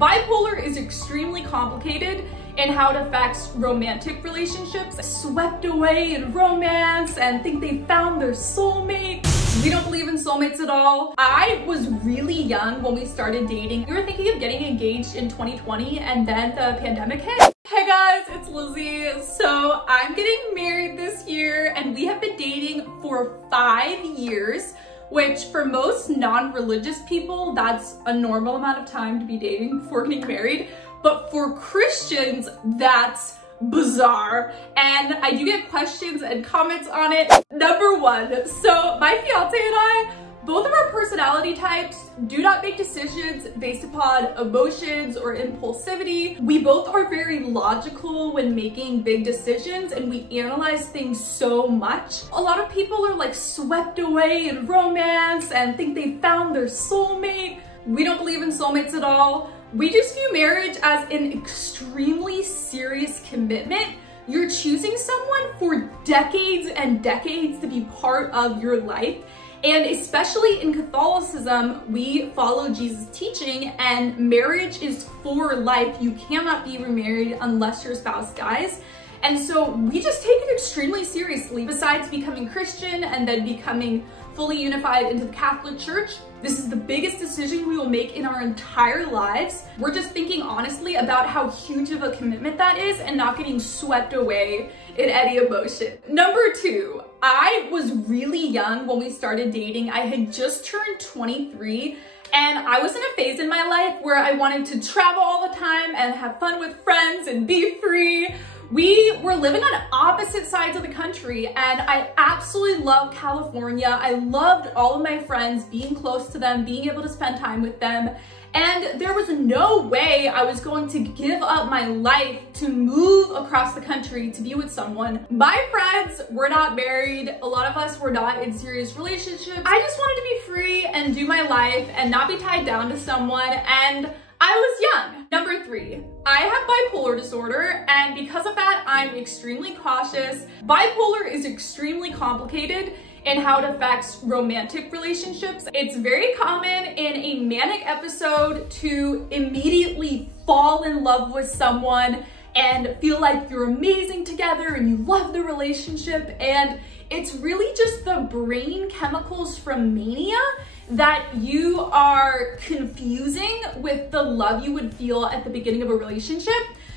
Bipolar is extremely complicated in how it affects romantic relationships. Swept away in romance and think they found their soulmate. We don't believe in soulmates at all. I was really young when we started dating. We were thinking of getting engaged in 2020 and then the pandemic hit. Hey guys, it's Lizzie. So I'm getting married this year and we have been dating for 5 years, which for most non-religious people, that's a normal amount of time to be dating before getting married. But for Christians, that's bizarre. And I do get questions and comments on it. Number one, so my fiance and I, both of our personality types do not make decisions based upon emotions or impulsivity. We both are very logical when making big decisions and we analyze things so much. A lot of people are like swept away in romance and think they found their soulmate. We don't believe in soulmates at all. We just view marriage as an extremely serious commitment. You're choosing someone for decades and decades to be part of your life. And especially in Catholicism, we follow Jesus' teaching and marriage is for life. You cannot be remarried unless your spouse dies. And so we just take it extremely seriously. Besides becoming Christian and then becoming fully unified into the Catholic Church, this is the biggest decision we will make in our entire lives. We're just thinking honestly about how huge of a commitment that is and not getting swept away in any emotion. Number two, I was really young when we started dating. I had just turned 23 and I was in a phase in my life where I wanted to travel all the time and have fun with friends and be free. We were living on opposite sides of the country and I absolutely loved California. I loved all of my friends, being close to them, being able to spend time with them. And there was no way I was going to give up my life to move across the country to be with someone. My friends were not married. A lot of us were not in serious relationships. I just wanted to be free and do my life and not be tied down to someone. And I was young. Number three, I have bipolar disorder, and because of that, I'm extremely cautious. Bipolar is extremely complicated in how it affects romantic relationships. It's very common in a manic episode to immediately fall in love with someone and feel like you're amazing together and you love the relationship. And it's really just the brain chemicals from mania that you are confusing with the love you would feel at the beginning of a relationship.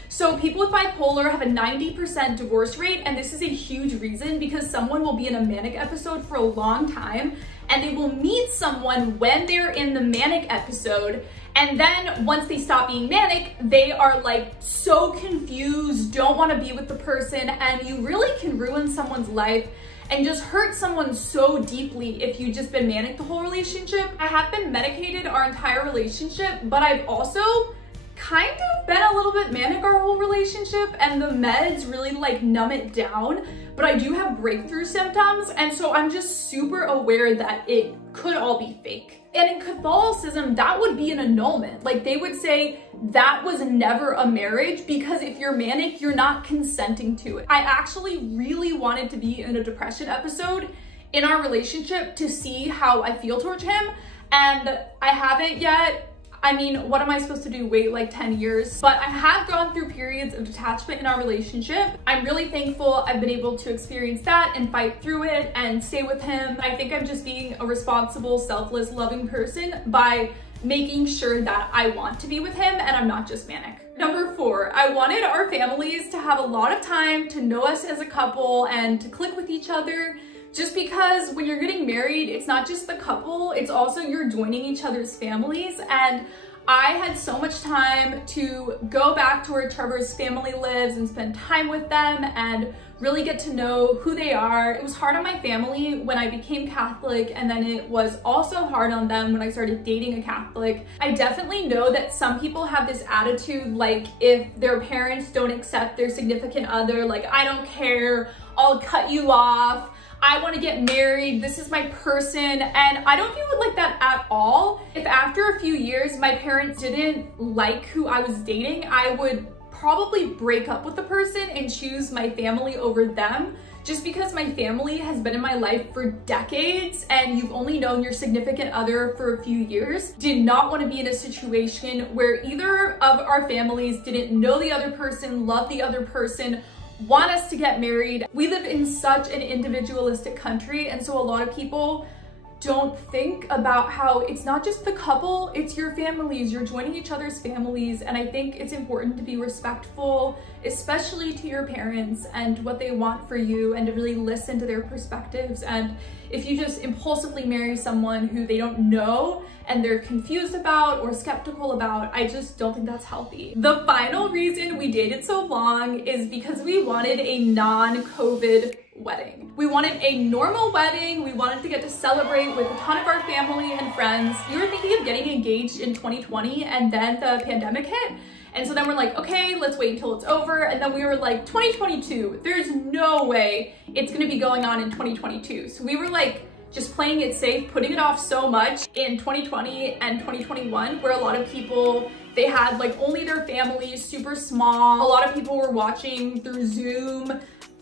So people with bipolar have a 90% divorce rate, and this is a huge reason because someone will be in a manic episode for a long time and they will meet someone when they're in the manic episode, and then once they stop being manic, they are like so confused, don't want to be with the person, and you really can ruin someone's life and just hurt someone so deeply if you've just been manic the whole relationship. I have been medicated our entire relationship, but I've also kind of been a little bit manic our whole relationship, and the meds really like numb it down, but I do have breakthrough symptoms, and so I'm just super aware that it could all be fake. And in Catholicism, that would be an annulment. Like they would say that was never a marriage because if you're manic, you're not consenting to it. I actually really wanted to be in a depression episode in our relationship to see how I feel towards him, and I haven't yet. I mean, what am I supposed to do? Wait like 10 years? But I have gone through periods of detachment in our relationship. I'm really thankful I've been able to experience that and fight through it and stay with him. I think I'm just being a responsible, selfless, loving person by making sure that I want to be with him and I'm not just manic. Number four, I wanted our families to have a lot of time to know us as a couple and to click with each other. Just because when you're getting married, it's not just the couple, it's also you're joining each other's families. And I had so much time to go back to where Trevor's family lives and spend time with them and really get to know who they are. It was hard on my family when I became Catholic, and then it was also hard on them when I started dating a Catholic. I definitely know that some people have this attitude like if their parents don't accept their significant other, like I don't care, I'll cut you off. I want to get married, this is my person, and I don't view it like that at all. If after a few years my parents didn't like who I was dating, I would probably break up with the person and choose my family over them Just because my family has been in my life for decades and you've only known your significant other for a few years, did not want to be in a situation where either of our families didn't know the other person, love the other person, want us to get married. We live in such an individualistic country, and so a lot of people don't think about how it's not just the couple, it's your families. You're joining each other's families, and I think it's important to be respectful, especially to your parents and what they want for you, and to really listen to their perspectives. And if you just impulsively marry someone who they don't know and they're confused about or skeptical about, I just don't think that's healthy. The final reason we dated so long is because we wanted a non-COVID wedding. We wanted a normal wedding. We wanted to get to celebrate with a ton of our family and friends. We were thinking of getting engaged in 2020, and then the pandemic hit. And so then we're like, okay, let's wait until it's over. And then we were like, 2022, there's no way it's gonna be going on in 2022. So we were like, just playing it safe, putting it off so much in 2020 and 2021, where a lot of people, they had like only their families, super small. A lot of people were watching through Zoom,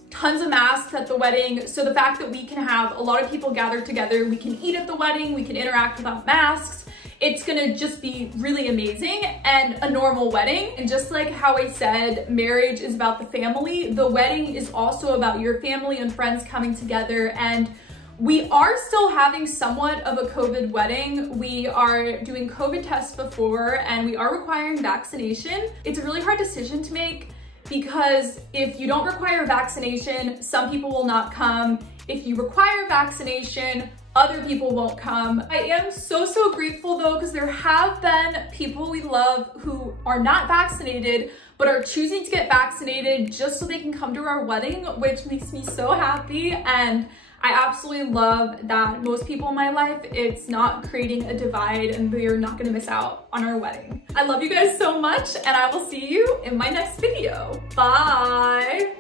tons of masks at the wedding. So the fact that we can have a lot of people gathered together, we can eat at the wedding, we can interact without masks, it's gonna just be really amazing and a normal wedding. And just like how I said, marriage is about the family, the wedding is also about your family and friends coming together. And we are still having somewhat of a COVID wedding. We are doing COVID tests before, and we are requiring vaccination. It's a really hard decision to make, because if you don't require vaccination, some people will not come. If you require vaccination, other people won't come. I am so grateful though, because there have been people we love who are not vaccinated, but are choosing to get vaccinated just so they can come to our wedding, which makes me so happy. And I absolutely love that most people in my life, it's not creating a divide and they're not gonna miss out on our wedding. I love you guys so much, and I will see you in my next video. Bye.